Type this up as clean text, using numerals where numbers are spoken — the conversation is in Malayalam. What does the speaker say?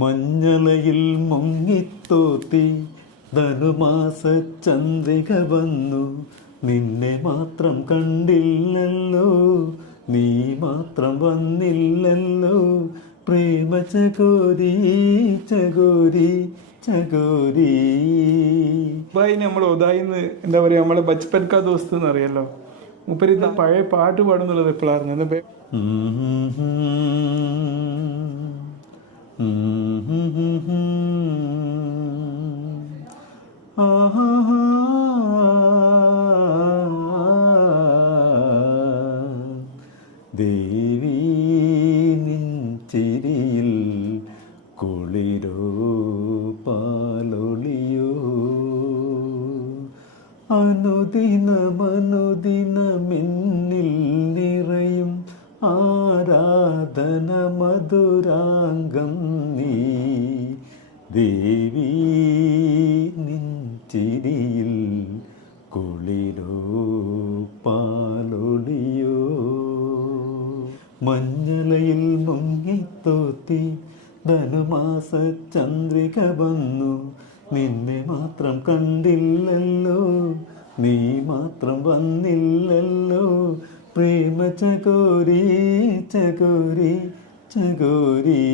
മഞ്ഞളയിൽ മുങ്ങിത്തോത്തി ധനുമാസ ചന്ദ്രിക വന്നു. നിന്നെ മാത്രം കണ്ടില്ലല്ലോ, നീ മാത്രം വന്നില്ലല്ലോ. പ്രേമ ചകോരി ചകോരി ചകോരി. ഉദായി നമ്മൾ ഉദായിന്ന് എന്താ പറയാ, നമ്മളെ ബച്പൻ കാ ദോസ്ത് എന്ന് അറിയാലോ. മൂപ്പര് പഴയ പാട്ട് പാടുന്നുള്ളത് എപ്പോഴായിരുന്നു? ദേവി നിൻ ചിരിയിൽ കുളിരോ പാലൊളിയോ. അനുദിനമനുദിനമെന്നിൽ നിറയും ആരാധന മധുരാംഗം നീ. ദേവി നിൻ ചിരിയിൽ കുളിരോ പാലൊളിയോ. മഞ്ഞളയിൽ മുങ്ങിത്തോത്തി ധനുമാസ ചന്ദ്രിക വന്നു. നിന്നെ മാത്രം കണ്ടില്ലല്ലോ, നീ മാത്രം വന്നില്ലല്ലോ. പ്രേമ ചകോരി ചകോരി ചകോരി.